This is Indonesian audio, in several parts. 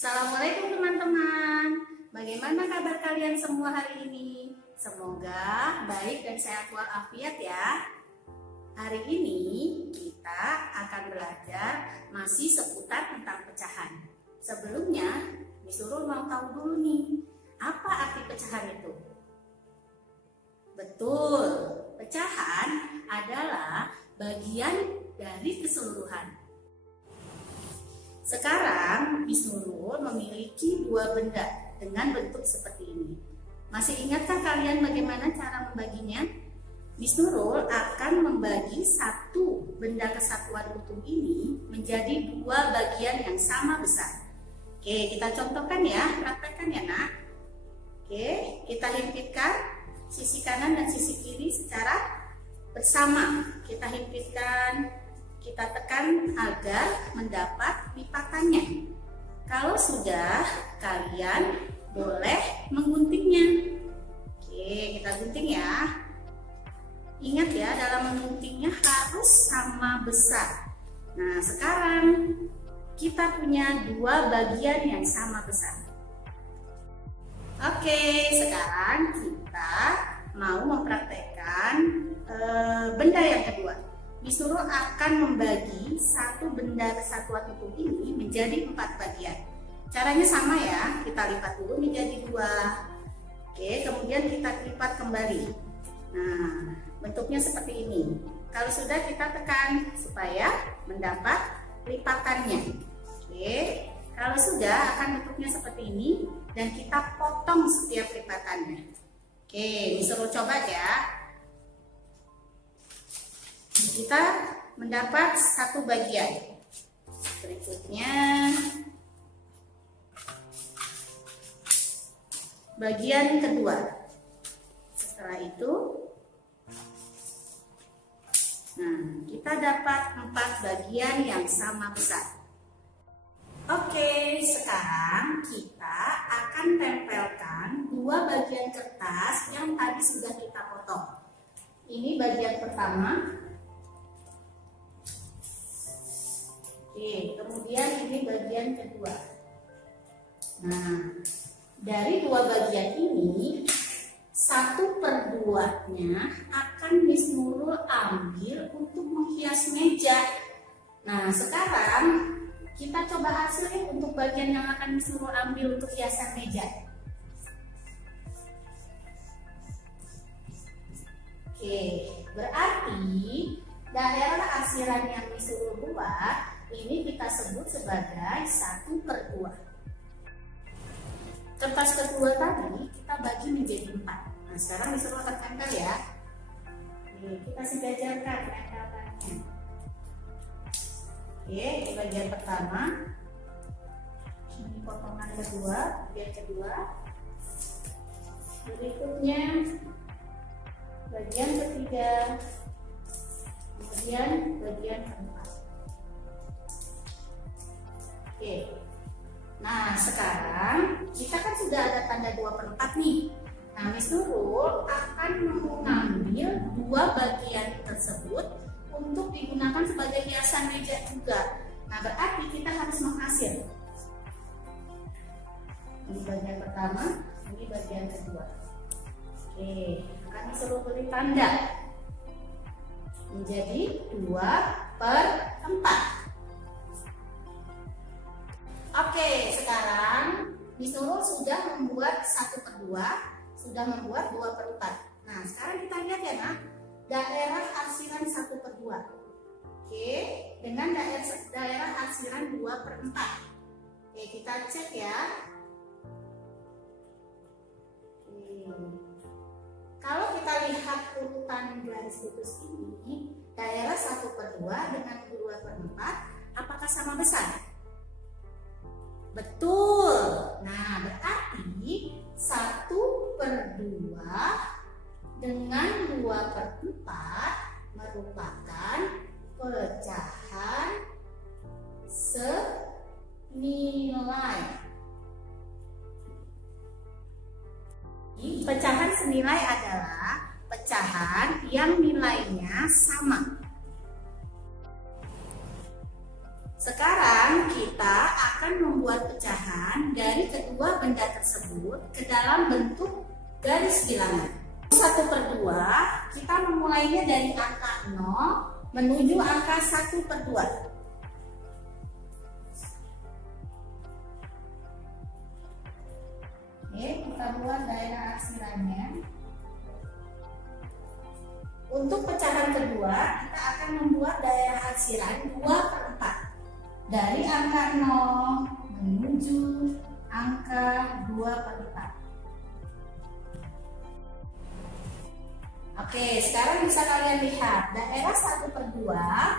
Assalamualaikum teman-teman. Bagaimana kabar kalian semua hari ini? Semoga baik dan sehat walafiat ya. Hari ini kita akan belajar masih seputar tentang pecahan. Sebelumnya, Miss Nurul mau tahu dulu nih, apa arti pecahan itu? Betul, pecahan adalah bagian dari keseluruhan. Sekarang Miss Nurul memiliki dua benda dengan bentuk seperti ini. Masih ingatkah kalian bagaimana cara membaginya? Miss Nurul akan membagi satu benda kesatuan utuh ini menjadi dua bagian yang sama besar. Oke, kita contohkan ya, praktekkan ya nak. Oke, kita himpitkan sisi kanan dan sisi kiri secara bersama. Kita himpitkan, kita tekan agar mendapat lipatannya. Kalau sudah, kalian boleh mengguntingnya. Oke, kita gunting ya. Ingat ya, dalam mengguntingnya harus sama besar. Nah, sekarang kita punya dua bagian yang sama besar. Oke, sekarang kita mau mempraktekkan benda yang kedua. Miss Nurul akan membagi satu benda kesatuan utuh ini menjadi 4 bagian. Caranya sama ya, kita lipat dulu menjadi 2. Oke, kemudian kita lipat kembali. Nah, bentuknya seperti ini. Kalau sudah, kita tekan supaya mendapat lipatannya. Oke, kalau sudah akan bentuknya seperti ini dan kita potong setiap lipatannya. Oke, Miss Nurul coba ya. Kita mendapat satu bagian. Berikutnya bagian kedua. Setelah itu, nah, kita dapat 4 bagian yang sama besar. Oke, sekarang kita akan tempelkan 2 bagian kertas yang tadi sudah kita potong. Ini bagian pertama. Oke, kemudian ini bagian kedua. Nah, dari 2 bagian ini 1/2-nya akan Miss Nurul ambil untuk menghias meja. Nah, sekarang kita coba hasilin untuk bagian yang akan Miss Nurul ambil untuk hiasan meja. Oke, berarti daerah arsiran yang Miss Nurul buat ini kita sebut sebagai 1/2. Kertas kedua tadi kita bagi menjadi 4. Nah, sekarang Miss Nurul akan tempel ya. Oke, kita sejajarkan tempelkannya. Oke, ini bagian pertama. Ini potongan kedua, bagian kedua. Berikutnya bagian ketiga. Kemudian bagian keempat. Oke, nah sekarang kita kan sudah ada tanda 2/4 nih. Nah, Miss Nurul akan mengambil 2 bagian tersebut untuk digunakan sebagai hiasan meja juga. Nah, berarti kita harus menghasil. Ini bagian pertama, ini bagian kedua. Oke, akan Miss Nurul beri tanda menjadi 2/4. Oke, sekarang Miss Nurul sudah membuat 1/2, sudah membuat 2/4. Nah, sekarang kita lihat ya nak, daerah arsiran 1/2. Oke, dengan daerah arsiran 2/4. Oke, kita cek ya. Oke. Kalau kita lihat urutan garis putus ini, daerah 1/2 dengan 2/4, apakah sama besar? Betul. Nah, berarti 1/2 dengan 2/4 merupakan pecahan senilai. Pecahan senilai adalah pecahan yang nilainya sama. Sekarang Sekarang kita akan membuat pecahan dari kedua benda tersebut ke dalam bentuk garis bilangan. 1/2 kita memulainya dari angka 0 menuju angka 1/2. Oke, kita buat daerah arsirannya. Untuk pecahan kedua, kita akan membuat daerah arsiran 2/4 dari angka 0 menuju angka 2/4. Oke, sekarang bisa kalian lihat daerah 1/2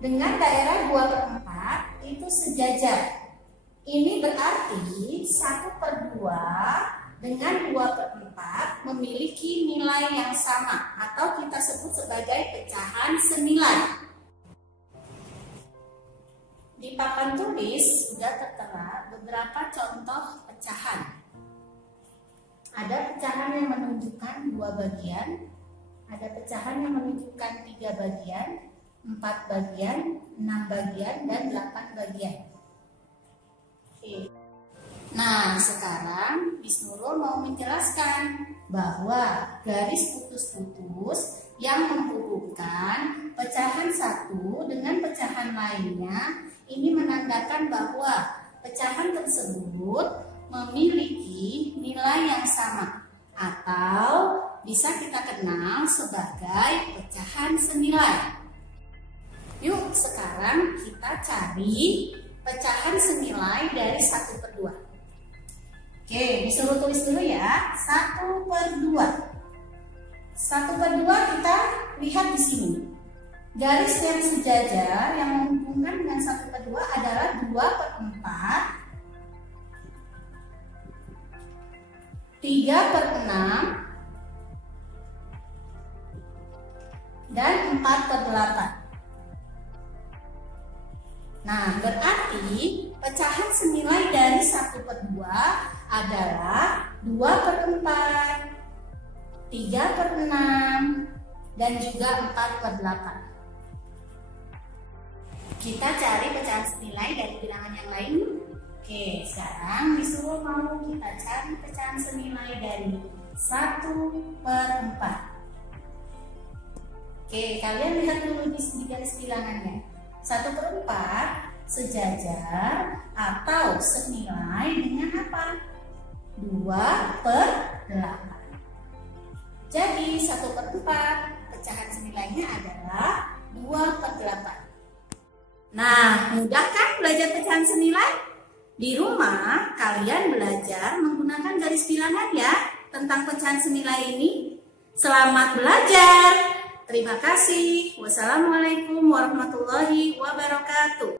dengan daerah 2/4 itu sejajar. Ini berarti 1/2 dengan 2/4 memiliki nilai yang sama atau kita sebut sebagai pecahan senilai. Di papan tulis sudah tertera beberapa contoh pecahan. Ada pecahan yang menunjukkan 2 bagian, ada pecahan yang menunjukkan 3 bagian, 4 bagian, 6 bagian, dan 8 bagian. Oke. Nah, sekarang Miss Nurul mau menjelaskan bahwa garis putus-putus yang menghubungkan pecahan satu dengan pecahan lainnya ini menandakan bahwa pecahan tersebut memiliki nilai yang sama atau bisa kita kenal sebagai pecahan senilai. Yuk, sekarang kita cari pecahan senilai dari 1/2. Oke, disuruh tulis dulu ya. 1/2. 1/2 kita lihat di sini. Garis yang sejajar yang menghubungkan dengan 1/2 adalah 2/4, 3/6, dan 4/8. Nah, berarti pecahan senilai dari 1/2 adalah 2/4, 3/6, dan juga 4/8. Kita cari pecahan senilai dari bilangan yang lain. Oke, sekarang disuruh mau kita cari pecahan senilai dari 1/4. Oke, kalian lihat dulu di garis bilangannya. 1/4 sejajar atau senilai dengan apa? 2/8. Jadi 1/4 pecahan senilainya adalah 2/8. Nah, mudah kan belajar pecahan senilai? Di rumah kalian belajar menggunakan garis bilangan ya tentang pecahan senilai ini. Selamat belajar. Terima kasih. Wassalamualaikum warahmatullahi wabarakatuh.